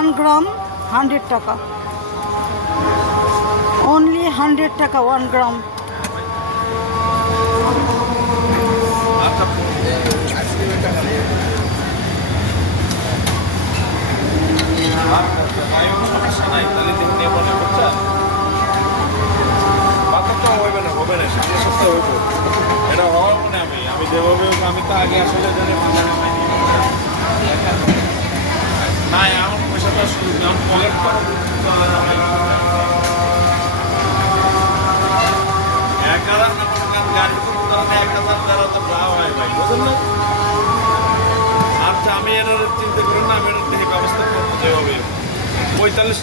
1 গ্রাম 100 টাকা, অনলি 100 টাকা 1 গ্রাম। সমস্যা নাই, তাহলে দিন নিয়ে মনে করছে বাচ্চাটা হইবে না, হবে না, সামনে সপ্তাহে হইব। এটা হওয়ার মানে আমি যেভাবে আমি তো আগে আসলে জানি বাজারে না আমার পয়সাটা শুরু পকেট করা 11 গাড়ি করতে 1000 তো যা হয় ভাই, বুঝলেন না? আচ্ছা আমি এর চিন্তা করি না, আমি এর ব্যবস্থা করতে হবে 45